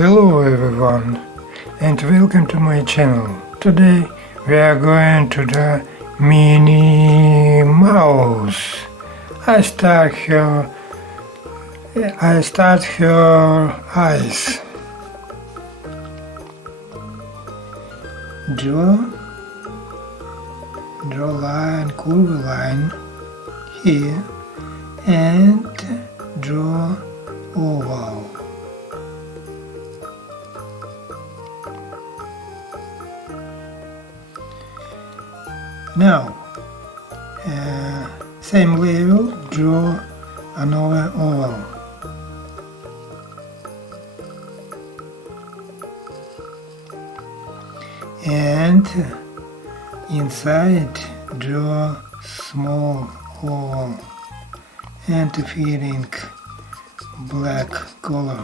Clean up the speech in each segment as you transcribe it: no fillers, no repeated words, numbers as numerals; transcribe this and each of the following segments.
Hello everyone and welcome to my channel. Today we are going to the Minnie Mouse. I start her eyes. Draw line, curve line here and draw oval. Now, same level, draw another oval. And inside, draw small oval and filling black color.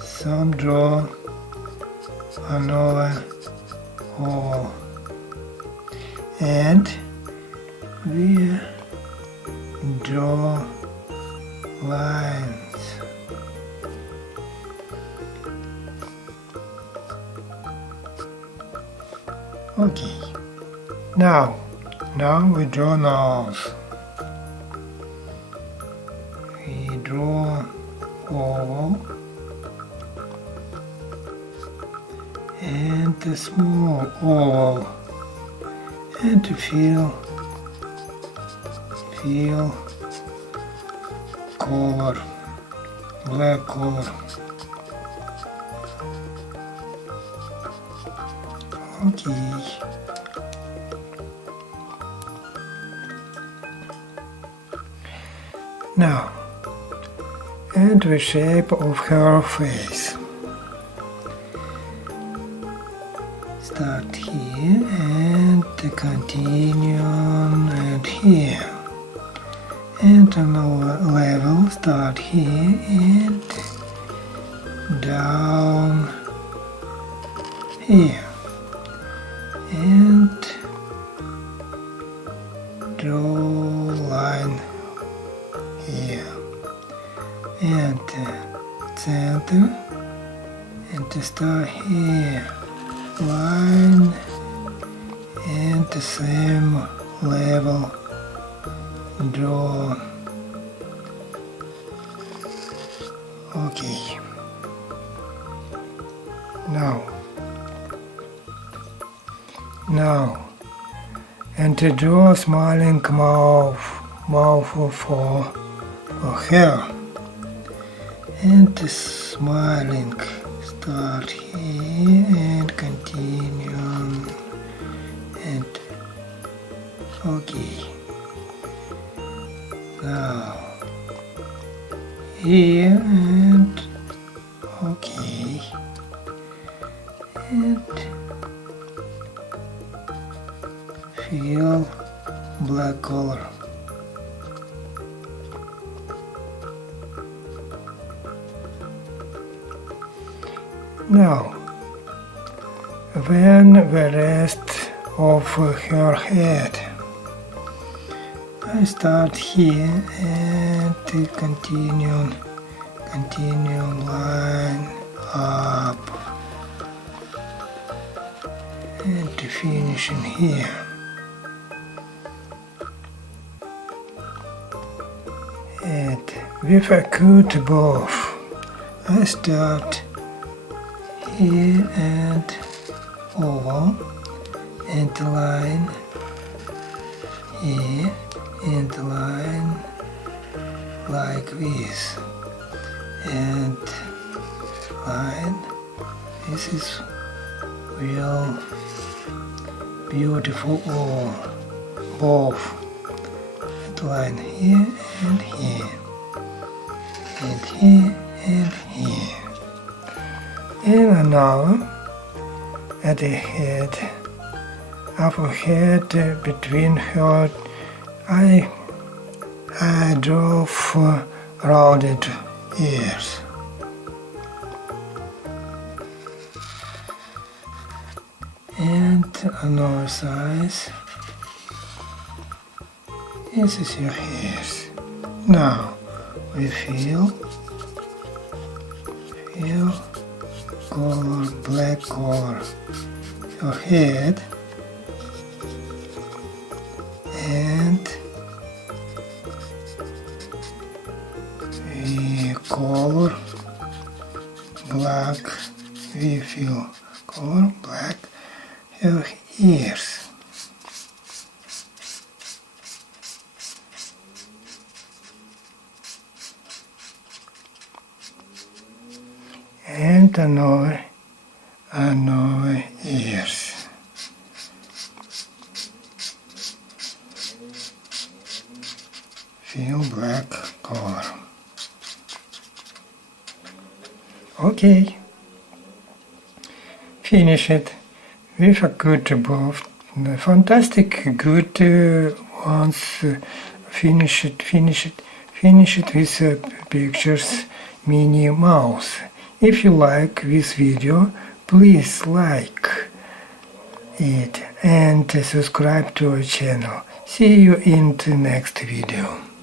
So draw another oval and we draw lines. Okay, now we draw nose. We draw oval and a small oval and to fill color, black color. Okay. Now, and the shape of her face. Start here and continue and here. And another level, start here and down here. And draw line here and center and start here, line and the same level, draw. Okay, now and to draw smiling mouth for her and smiling, start here and continue and okay. Now here and okay and fill black color. Now, when the rest of her head, I start here and continue line up and finishing here. And with a cut both, I start here and oval and line here and line like this and line. This is real beautiful oval, both and line here and here and here and here. And another at the head, upper head between her, I draw rounded ears. And another size. This is your hairs. Now we fill fill color, black color your head, and we color black, we fill color black your ears. And another ears. Fill black color. Okay. Finish it with a good both. Fantastic good ones. Finish it with pictures Minnie Mouse. If you like this video, please like it and subscribe to our channel. See you in the next video.